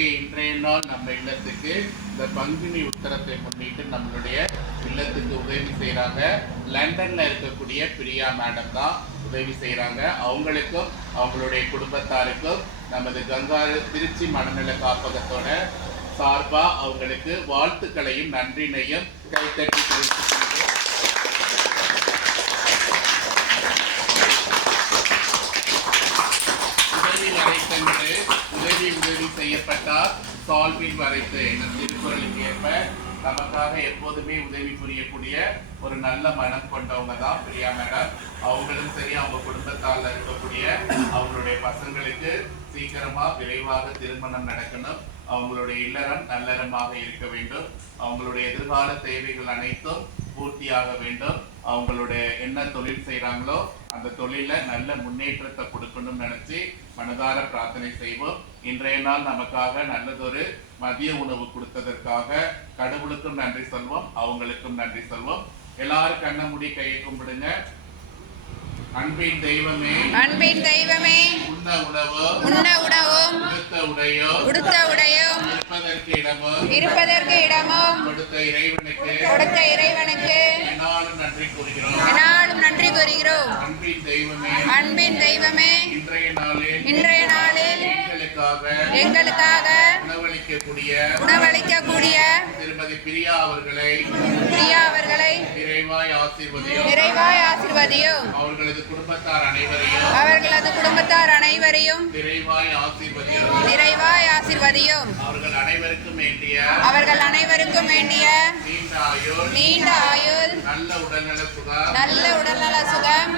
இன்றைய நாள் நம்ம இல்லத்துக்கு இந்த பங்குனி உத்தரத்தை முன்னிட்டு நம்மளுடைய இல்லத்துக்கு உதவி செய்கிறாங்க. லண்டனில் இருக்கக்கூடிய பிரியா மேடம் தான் உதவி செய்கிறாங்க. அவங்களுக்கும் அவங்களுடைய குடும்பத்தாருக்கும் நமது கங்காரு திருச்சி மனநல காப்பகத்தோட சார்பாக அவங்களுக்கு வாழ்த்துக்களையும் நன்றினையும் கைத்தட்டி தெரிவித்துக்கொண்டு உதவி செய்யப்பட்டார் சால்வின் வரைத்து என்ற திருக்குறளுக்கு ஏற்ப நமக்காக எப்போதுமே உதவி புரியக்கூடிய ஒரு நல்ல மனம் கொண்டவங்க தான் பிரியா மேடம். அவங்களும் சரி, அவங்க குடும்பத்தால் இருக்கக்கூடிய அவங்களுடைய பசங்களுக்கு சீக்கிரமா விரைவாக திருமணம் நடக்கணும். அவங்களுடைய இல்லறம் நல்லறமாக இருக்க வேண்டும். அவங்களுடைய எதிர்கால தேவைகள் அனைத்தும் பூர்த்தியாக வேண்டும். அவங்களுடைய என்ன தொழில் செய்கிறாங்களோ அந்த தொழில நல்ல முன்னேற்றத்தை கொடுக்கணும்னு நினைச்சு மனதார பிரார்த்தனை செய்வோம். இன்றைய நாள் நமக்காக நல்லதொரு மதிய உணவு கொடுத்ததற்காக கடவுளுக்கும் நன்றி சொல்வோம், அவங்களுக்கும் நன்றி சொல்வோம். எல்லாரும் கண்ண மூடி கையை கும்பிடுங்க. அன்பின் தெய்வமே, அன்பின் தெய்வமே, உண்ண உணவு, உண்ண உணவும், உடுத்த உடையோ, உடுத்த உடையும், இருப்பதற்கு இடமும், இருப்பதற்கு இடமும் கொடுத்த இறைவனுக்கு, கொடுத்த இறைவனுக்கு என்னாலும் நன்றி கூறுகிறோம், என்னாலும் நன்றி கூறுகிறோம். அன்பின் தெய்வமே, அன்பின் தெய்வமே, இன்றைய நாளில் எங்களுக்காக உணவளிக்கக்கூடிய திருமதி பிரியா அவர்களை நிறைவாய் ஆசீர்வதியும். அவர்களது குடும்பத்தார் அனைவரையும் நிறைவாய் ஆசீர்வதியும். அவர்கள் அனைவருக்கும் வேண்டிய நீண்ட ஆயுள், நல்ல உடல்நல சுகம்,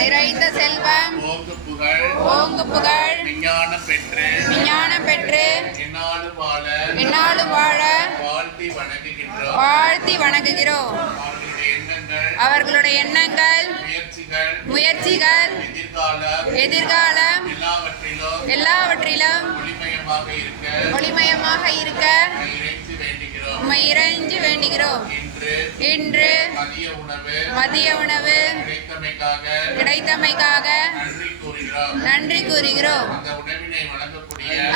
நிறைந்த செல்வம், ஓங்கு புகழ், விஞ்ஞானம் பெற்று எந்நாளும் வாழ வாழ்த்தி வணங்குகிறோம். அவர்களுடைய எண்ணங்கள், முயற்சிகள், எதிர்காலம் எல்லாவற்றிலும் ஒளிமயமாக இருக்க உம்மை இறைஞ்சி வேண்டுகிறோம். இன்று மதிய உணவு கிடைத்தமைக்காக நன்றி கூறுகிறோம்.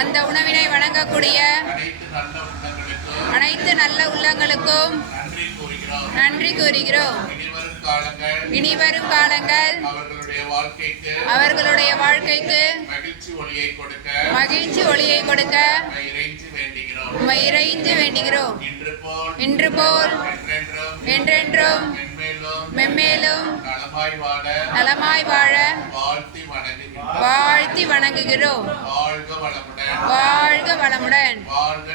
அந்த உணவினை வழங்கக்கூடிய அனைத்து நல்ல உள்ளங்களுக்கும் நன்றி கூறுகிறோம். இனிவரும் காலங்கள் அவர்களுடைய வாழ்க்கைக்கு மகிழ்ச்சி ஒளியை கொடுக்க உம்மை இறைஞ்சி வேண்டுகிறோம். இன்று போல் என்றென்றும் மென்மேலும் நலமாய் வாழ வாழ்த்தி வணங்குகிறோம். வாழ்க வளமுடன், வாழ்க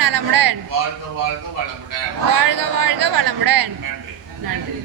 நலமுடன், வாழ்க வளமுடன். நன்றி.